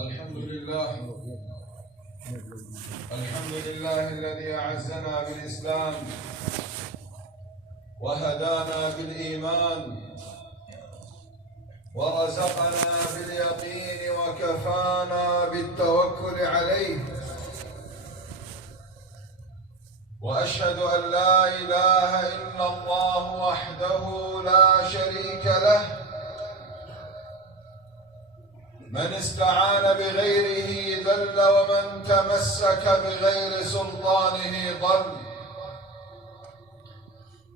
الحمد لله الذي أعزنا بالإسلام وهدانا بالإيمان ورزقنا باليقين وكفانا بالتوكل عليه، وأشهد أن لا إله إلا الله وحده لا شريك له، من استعان بغيره ذل ومن تمسك بغير سلطانه ضل.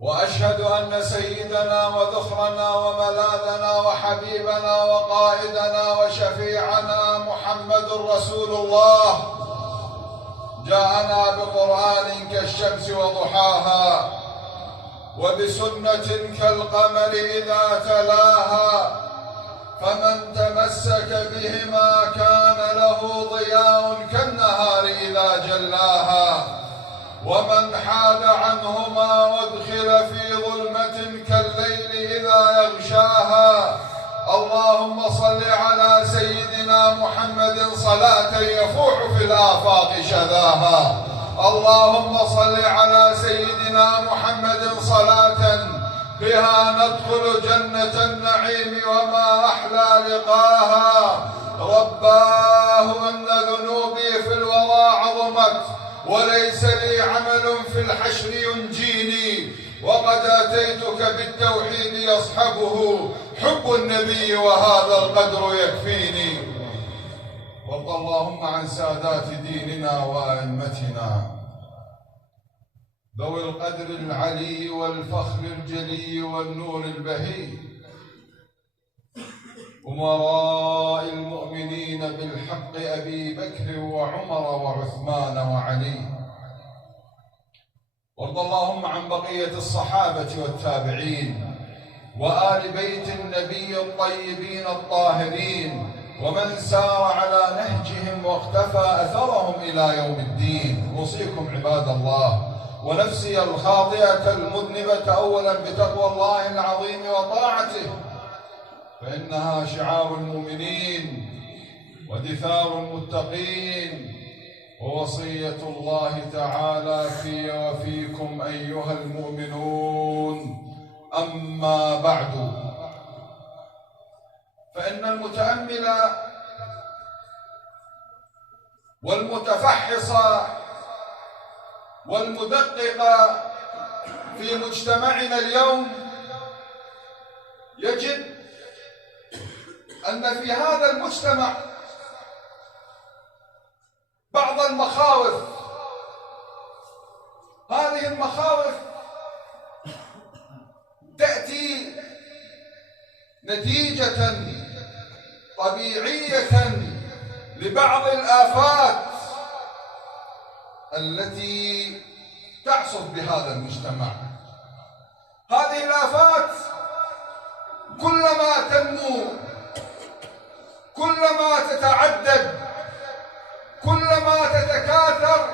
وأشهد أن سيدنا وذخرنا وملاذنا وحبيبنا وقائدنا وشفيعنا محمد رسول الله جاءنا بقرآن كالشمس وضحاها وبسنة كالقمر إذا تلاها، فمن تمسك بهما كان له ضياء كالنهار إذا جلاها، ومن حاد عنهما وادخل في ظلمة كالليل إذا يغشاها. اللهم صل على سيدنا محمد صلاة يفوح في الآفاق شذاها. اللهم صل على سيدنا محمد صلاة بها ندخل جنة النعيم وما أحلى لقاها. رباه أن ذنوبي في الورى عظمت وليس لي عمل في الحشر ينجيني، وقد أتيتك بالتوحيد يصحبه حب النبي وهذا القدر يكفيني. وارض اللهم عن سادات ديننا وأئمتنا ذوي القدر العلي والفخر الجلي والنور البهي، أمراء المؤمنين بالحق أبي بكر وعمر وعثمان وعلي. وارض اللهم عن بقية الصحابة والتابعين وآل بيت النبي الطيبين الطاهرين، ومن سار على نهجهم واقتفى أثرهم إلى يوم الدين. أوصيكم عباد الله ونفسي الخاطئة المذنبة أولا بتقوى الله العظيم وطاعته، فإنها شعار المؤمنين ودثار المتقين ووصية الله تعالى في وفيكم أيها المؤمنون. أما بعد، فإن المتأمل والمتفحص والمدقق في مجتمعنا اليوم يجد أن في هذا المجتمع بعض المخاوف. هذه المخاوف تأتي نتيجة طبيعية لبعض الآفات التي تعصف بهذا المجتمع. هذه الآفات كلما تنمو، كلما تتعدد، كلما تتكاثر،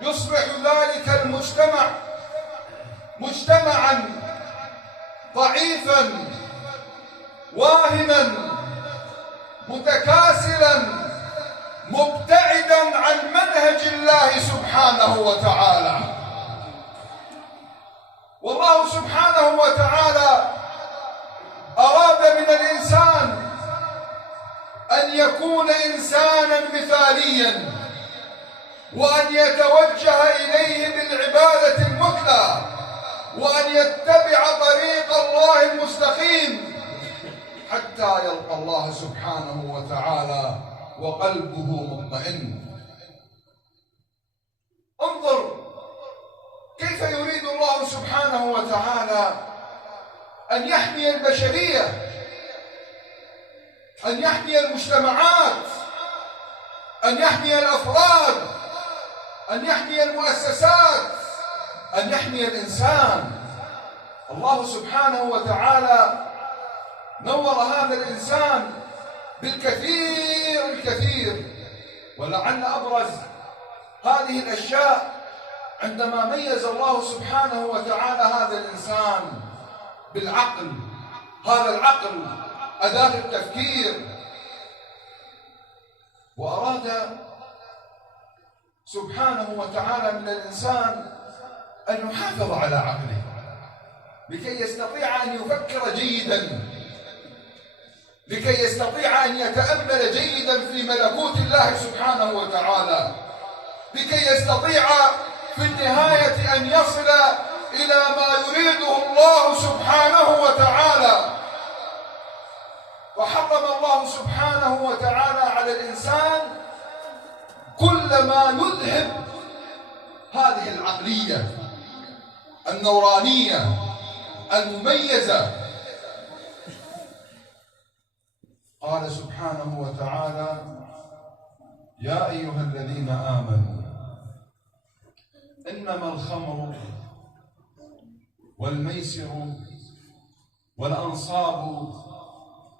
يصبح ذلك المجتمع مجتمعا ضعيفا واهنا متكاسلا مبتعدا عن منهج الله سبحانه وتعالى. والله سبحانه وتعالى أراد من الإنسان أن يكون إنسانا مثاليا، وأن يتوجه إليه بالعبادة المثلى، وأن يتبع طريق الله المستقيم حتى يلقى الله سبحانه وتعالى وقلبه مطمئن. انظر كيف يريد الله سبحانه وتعالى أن يحمي البشرية، أن يحمي المجتمعات، أن يحمي الأفراد، أن يحمي المؤسسات، أن يحمي الإنسان. الله سبحانه وتعالى نور هذا الإنسان بالكثير الكثير، ولعل أبرز هذه الأشياء عندما ميز الله سبحانه وتعالى هذا الإنسان بالعقل. هذا العقل أداة التفكير، وأراد سبحانه وتعالى من الإنسان أن يحافظ على عقله لكي يستطيع أن يفكر جيدا، لكي يستطيع أن يتأمل جيدا في ملكوت الله سبحانه وتعالى، لكي يستطيع في النهاية أن يصل إلى ما يريده الله سبحانه وتعالى. وحرم الله سبحانه وتعالى على الإنسان كل ما يذهب هذه العقلية النورانية المميزة. قال سبحانه وتعالى: يا أيها الذين آمنوا إنما الخمر والميسر والأنصاب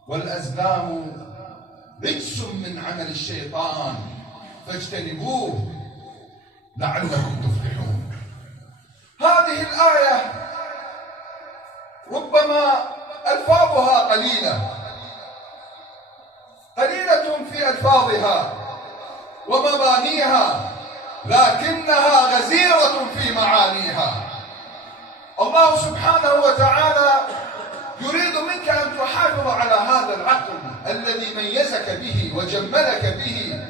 والأزلام رجس من عمل الشيطان فاجتنبوه لعلكم تفلحون. هذه الآية ربما ألفاظها قليلة في ألفاظها ومبانيها، لكنها غزيرة في معانيها. الله سبحانه وتعالى يريد منك أن تحافظ على هذا العقل الذي ميزك به وجملك به.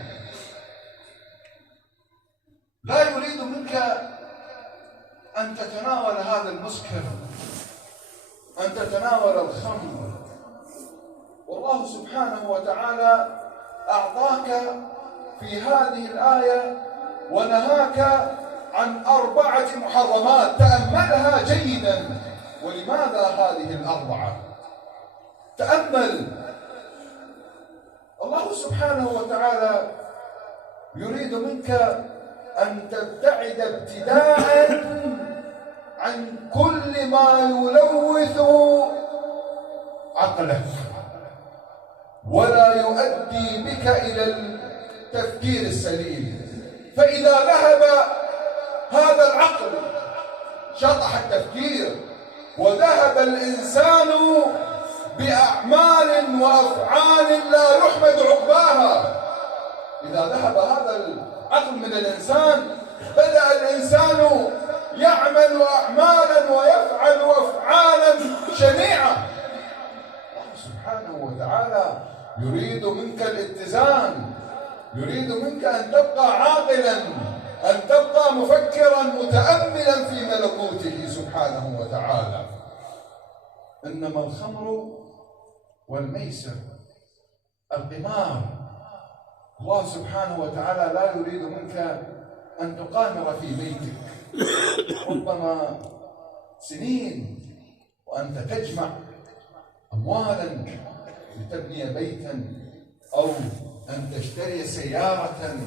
لا يريد منك أن تتناول هذا المسكر، أن تتناول الخمر. والله سبحانه وتعالى أعطاك في هذه الآية ونهاك عن 4 محرمات، تأملها جيدا. ولماذا هذه 4؟ تأمل. الله سبحانه وتعالى يريد منك أن تبتعد ابتداء عن كل ما يلوث عقلك ولا يؤدي بك إلى التفكير السليم. فإذا ذهب هذا العقل شطح التفكير وذهب الإنسان بأعمال وأفعال لا يحمد عقباها، إذا ذهب هذا العقل من الإنسان بدأ الإنسان يعمل أعمالا ويفعل أفعالا شنيعة. الله سبحانه وتعالى يريد منك الاتزان، يريد منك أن تبقى عاقلا، أن تبقى مفكرا متأملا في ملكوته سبحانه وتعالى. إنما الخمر والميسر القمار. الله سبحانه وتعالى لا يريد منك أن تقامر في بيتك ربما سنين وأنت تجمع أموالا لتبني بيتا، أو أن تشتري سيارة،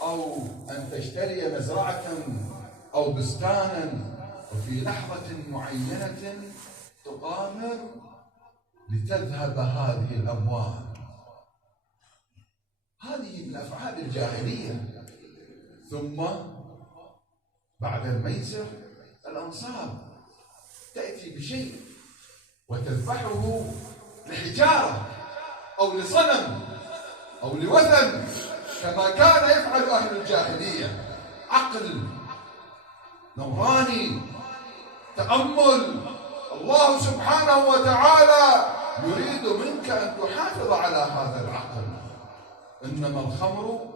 أو أن تشتري مزرعة أو بستانا، وفي لحظة معينة تقامر لتذهب هذه الأموال. هذه من أفعال الجاهلية. ثم بعد الميسر الأنصاب، تأتي بشيء وتذبحه لحجارة أو لصنم أو لوثن كما كان يفعل أهل الجاهلية. عقل نوراني، تأمل. الله سبحانه وتعالى يريد منك أن تحافظ على هذا العقل. إنما الخمر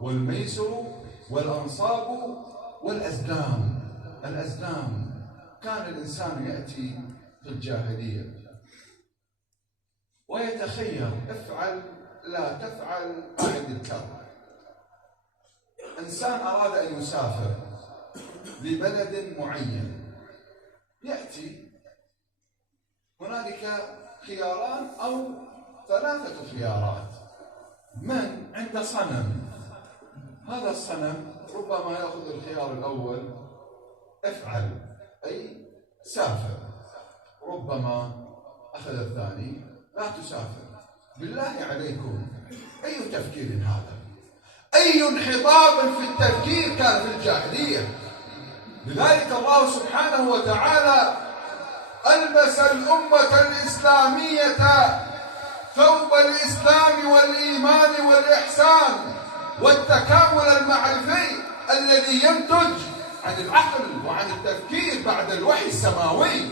والميسر والأنصاب والأزلام. الأزلام كان الإنسان يأتي في الجاهلية ويتخير: افعل لا تفعل أعد الكرة. إنسان أراد أن يسافر لبلد معين، يأتي هنالك خياران أو 3 خيارات. من عند صنم، هذا الصنم ربما يأخذ الخيار الأول: افعل، أي سافر. ربما أخذ الثاني: لا تسافر. بالله عليكم، أي تفكير هذا؟ أي انحطاط في التفكير كان في الجاهلية. لذلك الله سبحانه وتعالى ألبس الأمة الإسلامية ثوب الإسلام والإيمان والإحسان والإحسان والتكامل المعرفي الذي ينتج عن العقل وعن التفكير بعد الوحي السماوي.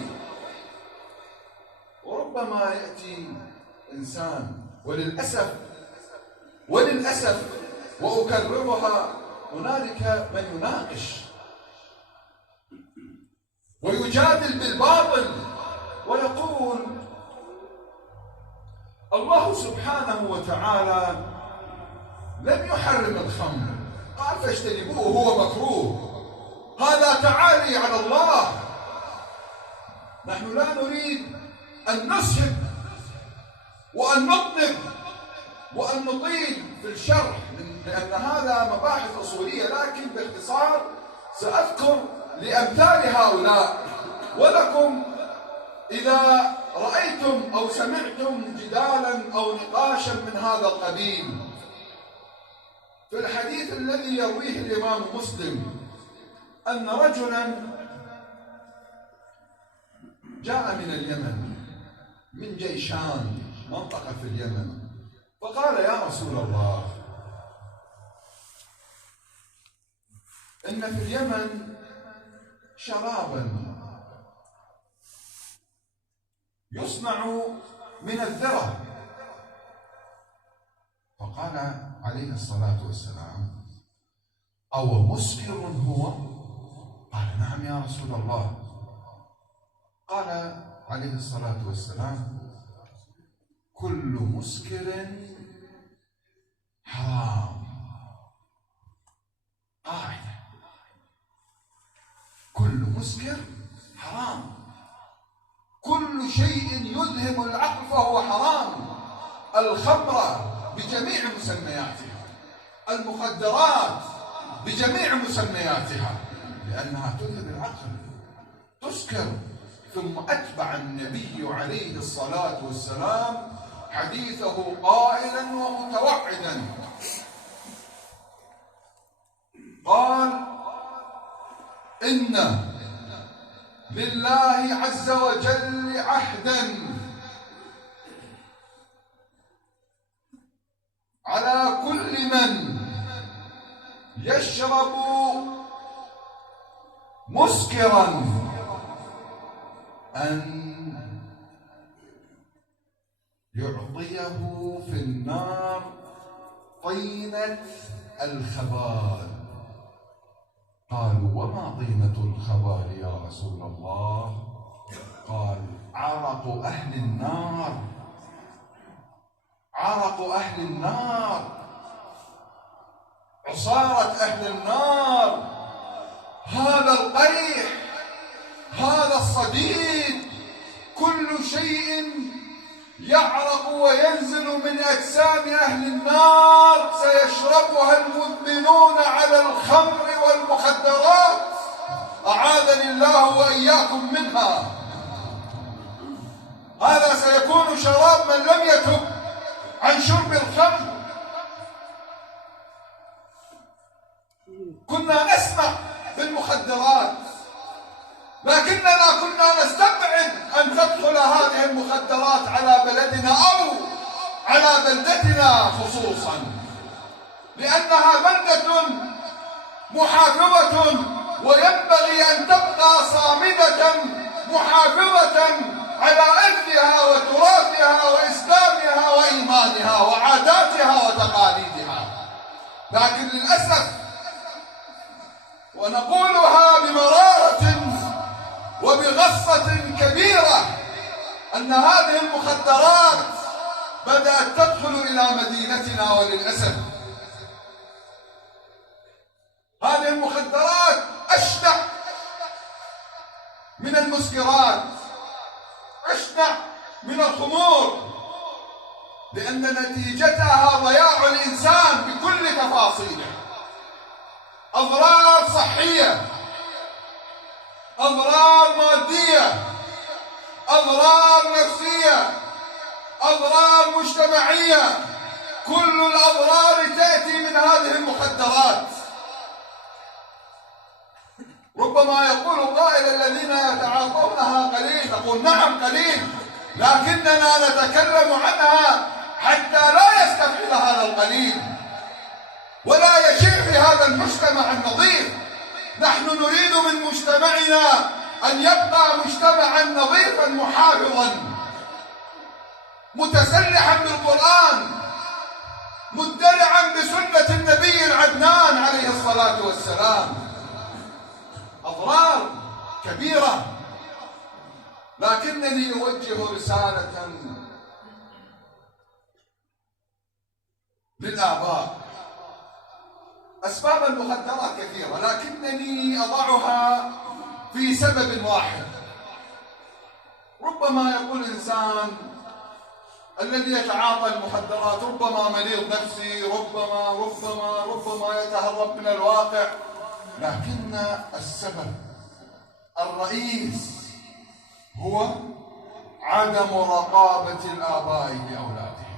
وربما يأتي إنسان، وللأسف وأكررها، هنالك من يناقش ويجادل بالباطل ويقول الله سبحانه وتعالى لم يحرم الخمر، قال فاجتنبوه هو مكروه، هذا تعالي على الله. نحن لا نريد أن نسهب وأن نطنب وأن نطيل في الشرح لأن هذا مباحث أصولية، لكن باختصار سأذكر لأمثال هؤلاء ولكم إذا رأيتم أو سمعتم جدالا أو نقاشا من هذا القبيل. في الحديث الذي يرويه الإمام مسلم أن رجلا جاء من اليمن، من جيشان، منطقة في اليمن، فقال يا رسول الله إن في اليمن شرابا يصنع من الذرة. فقال عليه الصلاة والسلام أو مسكر هو؟ قال نعم يا رسول الله. قال عليه الصلاة والسلام كل مسكر حرام. قاعدة، كل مسكر حرام، كل شيء يذهب العقل فهو حرام. الخمر بجميع مسمياتها، المخدرات بجميع مسمياتها، لأنها تذهب العقل، تسكر. ثم أتبع النبي عليه الصلاة والسلام حديثه قائلا ومتوعدا، قال إن لله عز وجل عهدا على كل من يشرب مسكرا أن يعطيه في النار طينة الخبال. قالوا وما طينة الخبال يا رسول الله؟ قال عرق أهل النار، عرق أهل النار، عصارة أهل النار، هذا القيح، هذا الصديد، كل شيء يعرق وينزل من أجسام أهل النار سيشربها المدمنون على الخمر والمخدرات، أعاذني الله وإياكم منها. هذا سيكون شراب من لم يتب عن شرب الخمر. كنا نسمع بالمخدرات، لكننا كنا نستبعد أن تدخل هذه المخدرات على بلدنا أو على بلدتنا خصوصا، لأنها بلدة محافظة وينبغي أن تبقى صامدة محافظة على إرثها وتراثها وإسلامها وإيمانها وعاداتها وتقاليدها. لكن للأسف، ونقولها بمرارة وبغصة كبيرة، أن هذه المخدرات بدأت تدخل إلى مدينتنا. وللأسف هذه المخدرات أشنع من المسكرات، أشنع من الخمور، لأن نتيجتها ضياع الإنسان بكل تفاصيله، أضرار صحية، أضرار مادية، أضرار نفسية، أضرار مجتمعية، كل الأضرار تأتي من هذه المخدرات. ربما يقول قائل الذين يتعاطونها قليل، نقول نعم قليل، لكننا نتكلم عنها حتى لا يستفعل هذا القليل، هذا المجتمع النظيف. نحن نريد من مجتمعنا أن يبقى مجتمعا نظيفا محافظا متسلحا بالقرآن مدلعا بسنة النبي العدنان عليه الصلاة والسلام. أضرار كبيرة، لكنني أوجه رسالة للآباء. أسباب المخدرات كثيرة، لكنني أضعها في سبب واحد. ربما يقول إنسان الذي يتعاطى المخدرات ربما مريض نفسي، ربما يتهرب من الواقع، لكن السبب الرئيس هو عدم رقابة الآباء لأولادهم.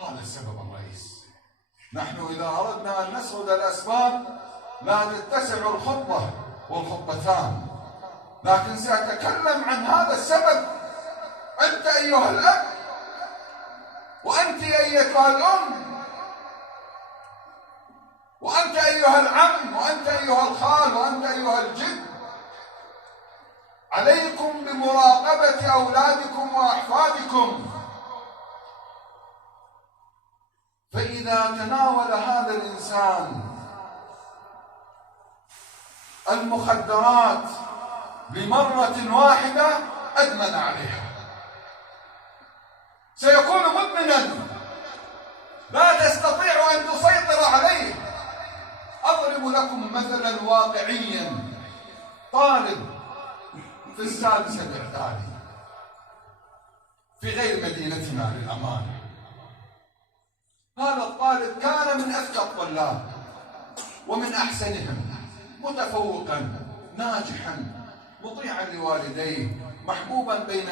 هذا السبب الرئيس. نحن إذا أردنا أن نسرد الأسباب لا تتسع الخطبة والخطبتان، لكن سأتكلم عن هذا السبب. أنت أيها الأب، وأنت أيتها الأم، وأنت أيها العم، وأنت أيها الخال، وأنت أيها الجد، عليكم بمراقبة أولادكم وأحفادكم. فإذا تناول هذا الإنسان المخدرات بمرة واحدة أدمن عليها، سيكون مدمنا لا تستطيع أن تسيطر عليه. أضرب لكم مثلا واقعيا. طالب في السادسة الإعدادي في غير مدينتنا للأمانة. هذا الطالب كان من أذكى الطلاب ومن أحسنهم، متفوقا ناجحا مطيعا لوالديه، محبوبا بين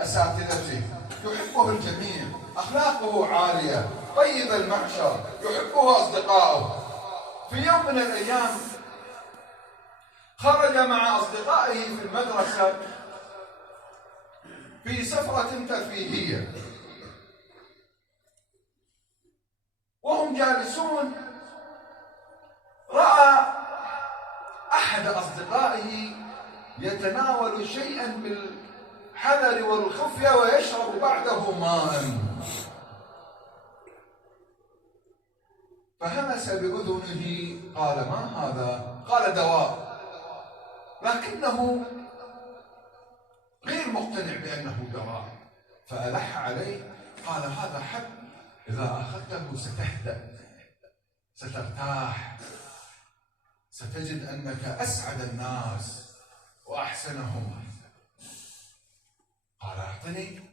أساتذته، يحبه الجميع، أخلاقه عالية، طيب المعشر، يحبه أصدقائه. في يوم من الأيام خرج مع أصدقائه في المدرسة في سفرة ترفيهية، وهم جالسون رأى أحد أصدقائه يتناول شيئا بالحذر والخفية ويشرب بعده ماء، فهمس بأذنه قال: ما هذا؟ قال: دواء. لكنه غير مقتنع بأنه دواء، فألح عليه قال: هذا حب، إذا أخذته ستهدأ، سترتاح، ستجد أنك أسعد الناس وأحسنهم. قال: أعطني.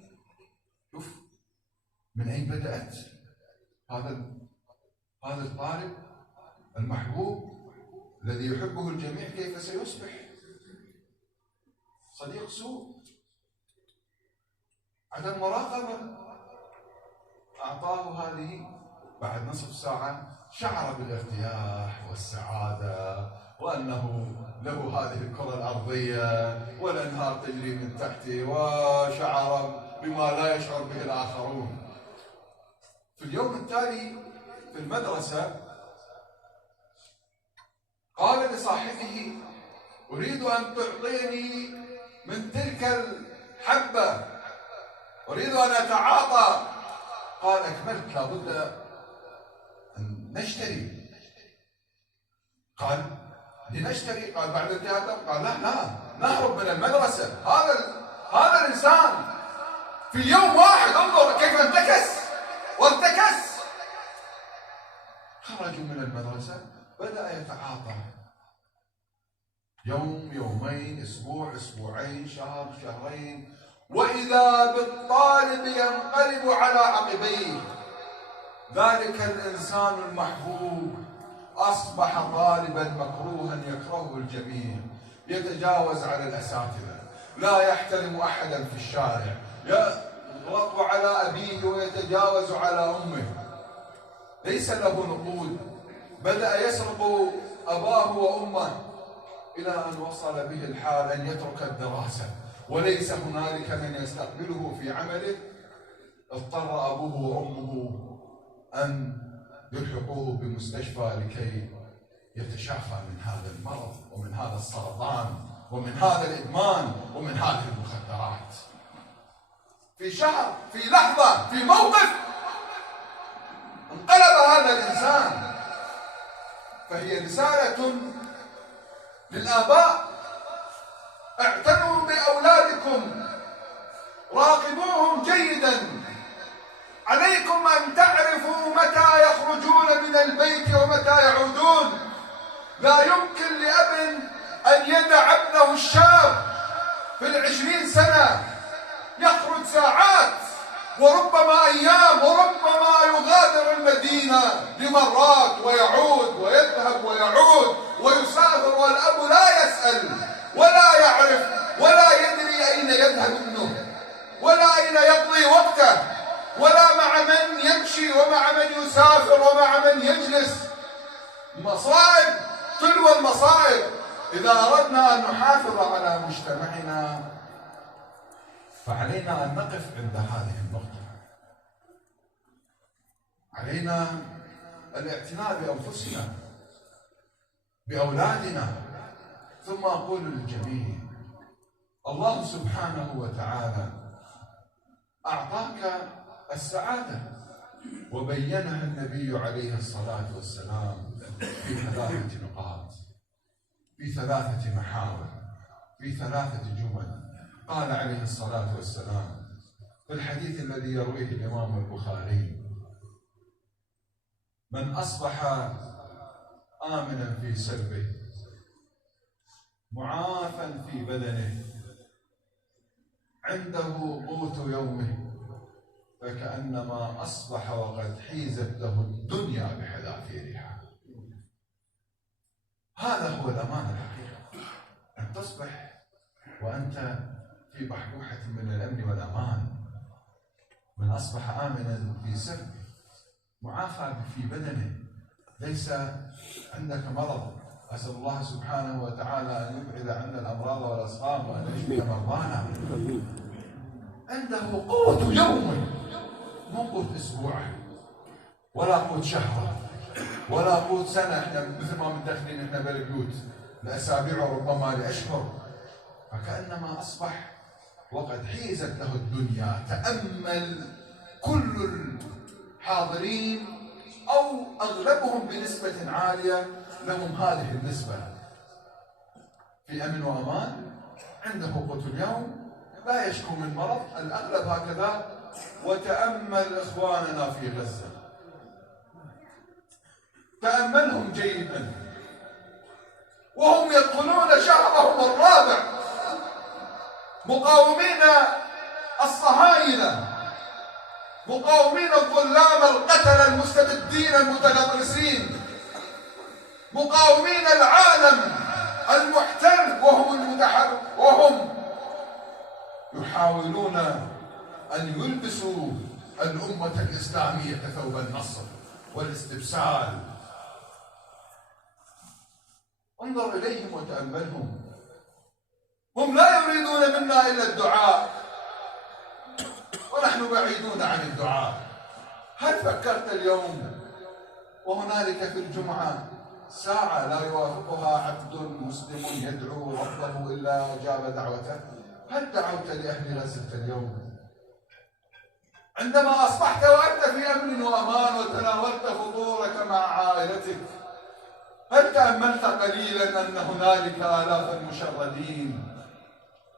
شوف من أين بدأت. هذا الطالب المحبوب الذي يحبه الجميع كيف سيصبح صديق سوء. عدم مراقبة. أعطاه هذه، بعد نصف ساعة شعر بالارتياح والسعادة، وأنه له هذه الكرة الأرضية والأنهار تجري من تحته، وشعر بما لا يشعر به الآخرون. في اليوم التالي في المدرسة قال لصاحبه: أريد أن تعطيني من تلك الحبة، أريد أن أتعاطى. قال: أكملت، لابد أن نشتري. قال: لنشتري؟ قال: بعد انتهاء. قال: لا نهرب من المدرسة. هذا الإنسان في اليوم واحد انظر كيف انتكس وارتكس. خرجوا من المدرسة، بدأ يتعاطى، يوم، يومين، أسبوع، أسبوعين، شهر، شهرين، وإذا بالطالب ينقلب على عقبيه. ذلك الإنسان المحبوب أصبح طالبا مكروها يكرهه الجميع، يتجاوز على الأساتذة، لا يحترم أحدا في الشارع، يضغط على أبيه ويتجاوز على أمه، ليس له نقود، بدأ يسرق أباه وأمه، إلى أن وصل به الحال أن يترك الدراسة وليس هنالك من يستقبله في عمله. اضطر أبوه وأمه أن يلحقوه بمستشفى لكي يتشافى من هذا المرض ومن هذا السرطان ومن هذا الإدمان ومن هذه المخدرات. في شهر، في لحظة، في موقف انقلب هذا الإنسان. فهي رسالة للآباء: اعتنوا بأولادكم، راقبوهم جيدا، عليكم أن تعرفوا متى يخرجون من البيت ومتى يعودون. لا يمكن لأب أن يدع ابنه الشاب في 20 سنة يخرج ساعات وربما أيام وربما يغادر المدينة لمرات ويعود ويذهب ويعود ويسافر، والأب لا يسأل ولا يعرف ولا يدري أين يذهب ابنه ولا أين يقضي وقته ولا مع من يمشي ومع من يسافر ومع من يجلس. مصائب تلو المصائب. إذا أردنا أن نحافظ على مجتمعنا فعلينا أن نقف عند هذه النقطة. علينا الاعتناء بأنفسنا بأولادنا. ثم أقول للجميع: الله سبحانه وتعالى أعطاك السعادة وبينها النبي عليه الصلاة والسلام في 3 نقاط، في 3 محاور، في 3 جمل. قال عليه الصلاة والسلام في الحديث الذي يرويه الإمام البخاري: من أصبح آمنا في سربه معافا في بدنه عنده قوت يومه فكأنما أصبح وقد حيزت له الدنيا بحذافيرها. هذا هو الأمان الحقيقي، أن تصبح وأنت في بحبوحة من الأمن والأمان. من أصبح آمنا في سربه معافى في بدنه، ليس عندك مرض. أسأل الله سبحانه وتعالى أن يبعد عنا الأمراض والأسقام وأن يشفي مرضانا. عنده قوت يومه، مو قوت أسبوعه ولا قوت شهره ولا قوت سنة. احنا مثل ما مدخلين احنا بالبيوت لأسابيع وربما لأشهر. فكأنما أصبح وقد حيزت له الدنيا. تأمل كل الحاضرين أو أغلبهم بنسبة عالية لهم هذه النسبة، في أمن وأمان، عنده قوت اليوم، لا يشكو من مرض، الأغلب هكذا. وتأمل إخواننا في غزة، تأملهم جيدا وهم يدخلون شهرهم الرابع مقاومين الصهاينة، مقاومين الظلام القتلة المستبدين المتغطرسين، مقاومين العالم المحتل وهم يحاولون أن يلبسوا الأمة الإسلامية ثوب النصر والاستبسال. انظر إليهم وتأملهم، هم لا يريدون منا إلا الدعاء ونحن بعيدون عن الدعاء. هل فكرت اليوم وهنالك في الجمعة ساعة لا يوافقها عبد مسلم يدعو ربه إلا أجاب دعوته؟ هل دعوت لأهل غزة اليوم؟ عندما أصبحت وأنت في أمن وأمان وتناولت فطورك مع عائلتك، هل تأملت قليلا أن هنالك آلاف المشردين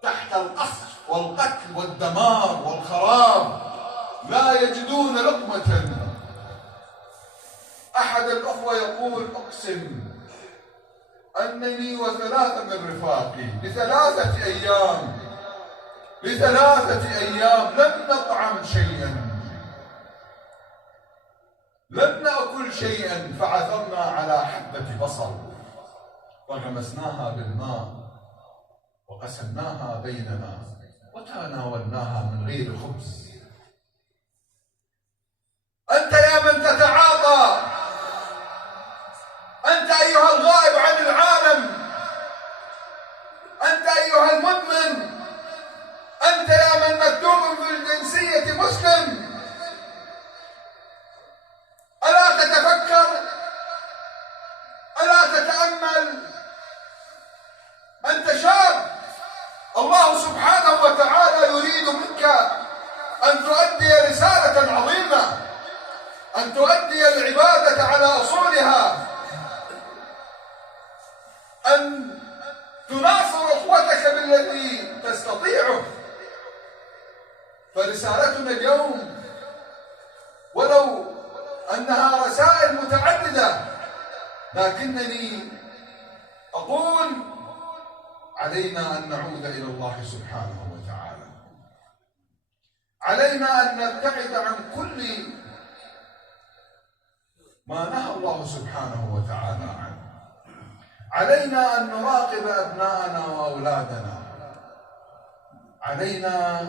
تحت القصف والقتل والدمار والخراب لا يجدون لقمة؟ أحد الأخوة يقول: أقسم أنني و3 من رفاقي لثلاثة أيام لم نطعم شيئا، لم نأكل شيئا، فعثرنا على حبة بصل وغمسناها بالماء وقسمناها بيننا وتناولناها من غير خبز. أنت يا من تتعاطى، أنت أيها الغائب عن العالم، أنت أيها المدمن، أنت يا من مكتوب في الجنسية مسلم، ألا تتفكر أن تؤدي العبادة على أصولها، أن تناصر أخوتك بالذي تستطيعه. فرسالتنا اليوم ولو أنها رسائل متعددة، لكنني أقول علينا أن نعود إلى الله سبحانه وتعالى، علينا أن نبتعد عن كل ما نهى الله سبحانه وتعالى عنه، علينا أن نراقب أبناءنا وأولادنا، علينا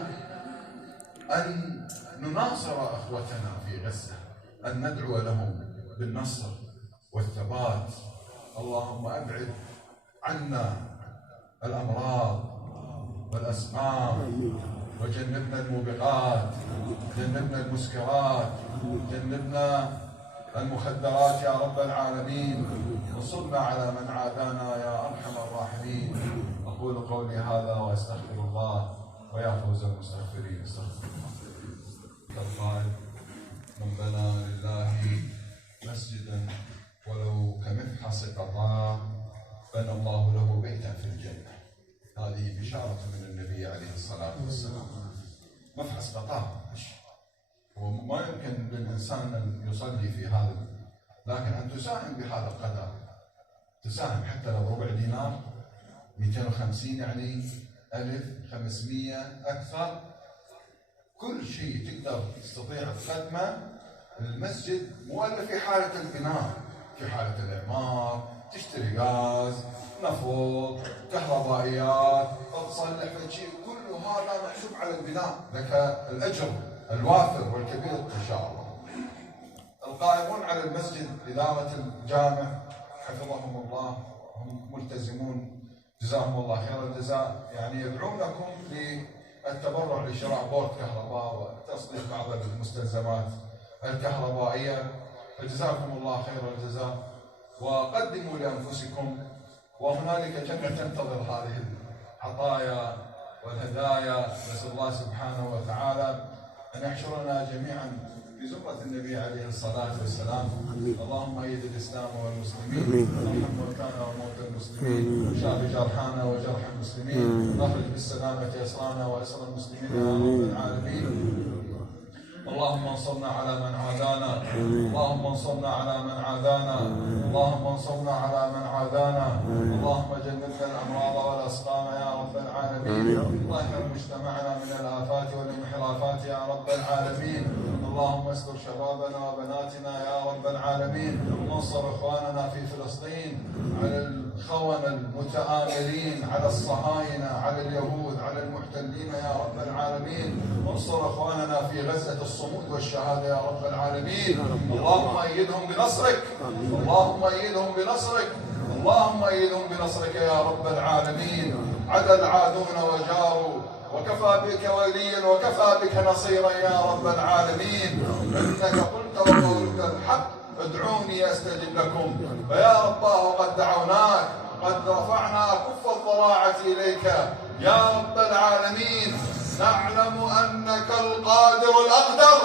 أن نناصر أخوتنا في غزة، أن ندعو لهم بالنصر والثبات. اللهم أبعد عنا الأمراض والأسقام، وجنبنا الموبقات، جنبنا المسكرات، جنبنا المخدرات يا رب العالمين، وانصرنا على من عادانا يا أرحم الراحمين. أقول قولي هذا وأستغفر الله، ويا فوز المستغفرين. استغفر الله. القائل: من بنى لله مسجدا ولو كمفحص قطاع بنى الله له بيتا في الجنة. هذه بشارة من النبي عليه الصلاة والسلام. مفحص قطاع، وما يمكن للإنسان أن يصلي في هذا، لكن أن تساهم بهذا القدر، تساهم حتى لو ربع دينار، 250 يعني 1500 أكثر، كل شيء تقدر تستطيع تقدمه للمسجد، مو إلا في حالة البناء، في حالة الإعمار، تشتري غاز، نفط، كهربائيات، تصلح شيء، كل هذا محسوب على البناء، لك الأجر الوافر والكبير إن شاء الله. القائمون على المسجد، إدارة الجامع حفظهم الله، هم ملتزمون جزاهم الله خير الجزاء، يعني يدعونكم للتبرع لشراء بورد كهرباء وتصليح بعض المستلزمات الكهربائية، فجزاكم الله خير الجزاء. وقدموا لأنفسكم، وهنالك جنة تنتظر هذه العطايا والهدايا. نسأل الله سبحانه وتعالى أن يحشرنا جميعا في زمرة النبي عليه الصلاة والسلام. اللهم أيد الإسلام والمسلمين، ارحم موتانا وموتى المسلمين، وشاف جرحانا وجرح المسلمين، واخرج بالسلامة أسرانا وأسر المسلمين يا رب العالمين. اللهم انصرنا على من عادانا، اللهم انصرنا على من عادانا، اللهم انصرنا على من عادانا، اللهم جنبنا الامراض والاسقام يا رب العالمين. طهر مجتمعنا من الافات والانحرافات يا رب العالمين. اللهم استر شبابنا وبناتنا يا رب العالمين. وانصر اخواننا في فلسطين على الخونة المتآمرين، على الصهاينة، على اليهود، على المحتلين يا رب العالمين. وانصر اخواننا في غزة الصمود والشهادة يا رب العالمين. اللهم أيدهم بنصرك، اللهم أيدهم بنصرك، اللهم أيدهم بنصرك يا رب العالمين. عدا العادون وجاروا، وكفى بك وليا وكفى بك نصيرا يا رب العالمين. إنك قلت وقولك الحق: ادعوني أستجب لكم. فيا رباه قد دعوناك، قد رفعنا كف الضراعة إليك يا رب العالمين. نعلم أنك القادر الأقدر،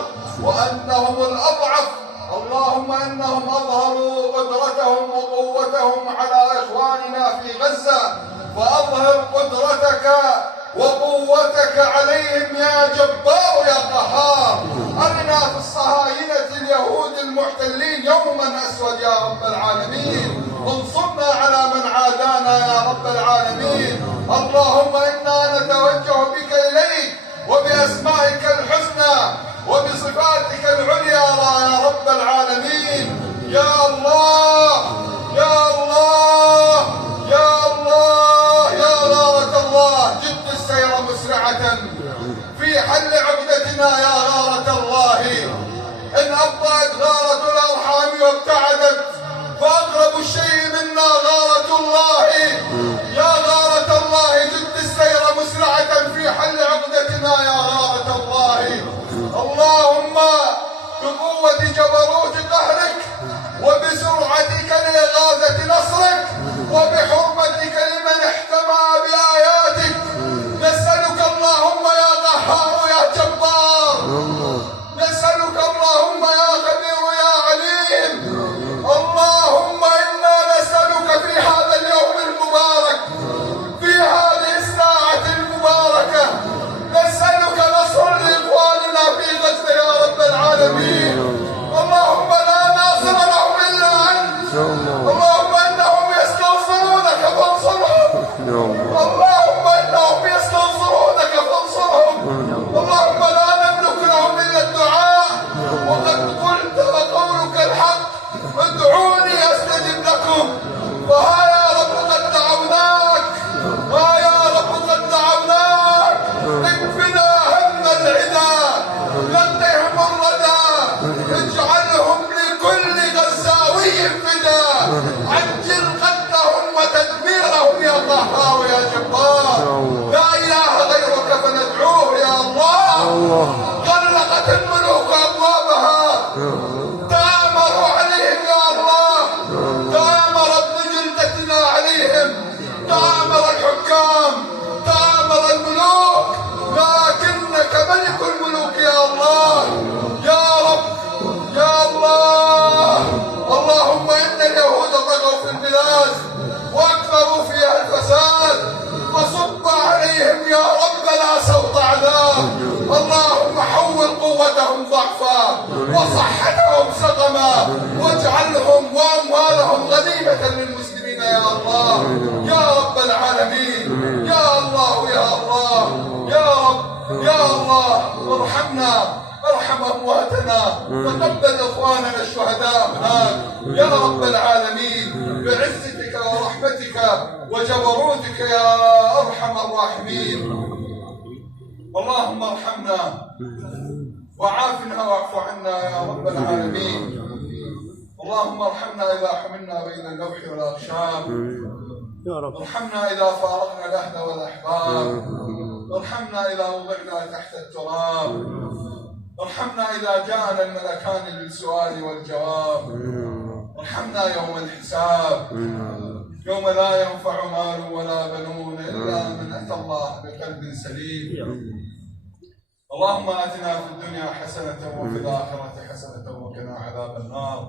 وأنهم الأضعف. اللهم إنهم أظهروا قدرتهم وقوتهم على إخواننا في غزة، فأظهر قدرتك وقوتك عليهم يا جبار يا قهار. أرنا في الصهاينة اليهود المحتلين يوما أسود يا رب العالمين. وانصرنا على من عادانا يا رب العالمين. اللهم إنا نتوجه بك إليك وبأسمائك الحسنى وبصفاتك العليا يا رب العالمين. يا الله يا الله يا الله يا غارة الله، جد السير مسرعة في حل عقدتنا يا غارة الله. إن أبطأت غارة الأرحام وابتعدت، فأقرب الشيء منا غارة الله. يا غارة الله، جد السير مسرعة في حل عقدتنا يا غارة الله. اللهم بقوة جبروت قهرك وبسرعتك لإغاثة نصرك وبحرمتك لمن احتمى بآياتك، نسألك اللهم يا قهار يا جبار، نسألك اللهم يا كبير يا دعوناكم، وها يا رب قد دعوناك، ها يا رب قد دعوناك. اكفنا هم العدا، لقهم الردى، اجعلهم لكل غزاوي فدا، عجل قتلهم وتدميرهم يا قهار يا جبار. لا اله غيرك فندعوه يا الله. غلقت الملوك ابوابها، تآمروا عليهم يا الله، تآمر ابن جلدتنا عليهم، تآمر الحكام، تآمر الملوك، لكنك ملك الملوك يا الله. يا رب يا الله. اللهم ان اليهود طغوا في البلاد واكثروا فيها الفساد، فصب عليهم يا رب لا سوط عذاب. اللهم حول قوتهم ضعفا وصحتهم سقما، واجعلهم واموالهم غنيمة للمسلمين يا الله يا رب العالمين. يا الله يا الله يا رب يا الله، ارحمنا، ارحم امواتنا، وتقبل اخواننا الشهداء هناك يا رب العالمين، بعزتك ورحمتك وجبروتك يا ارحم الراحمين. اللهم ارحمنا وعافنا واعف عنا يا رب العالمين. اللهم ارحمنا اذا حملنا بين اللوح والاخشاب، ارحمنا اذا فارقنا الاهل والاحباب، ارحمنا اذا وضعنا تحت التراب، ارحمنا اذا جاءنا الملكان للسؤال والجواب، ارحمنا يوم الحساب، يوم لا ينفع مال ولا بنون الا من اتى الله بقلب سليم. اللهم آتنا في الدنيا حسنة وفي الآخرة حسنة وقنا عذاب النار.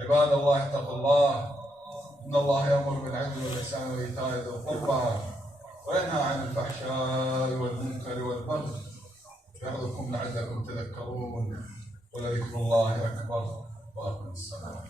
عباد الله اتقوا الله، إن الله يأمر بالعدل والإحسان وإيتاء ذي القربى وينهى عن الفحشاء والمنكر والبغي يعظكم لعلكم تذكرون، ولذكر الله أكبر. وأقم الصلاة.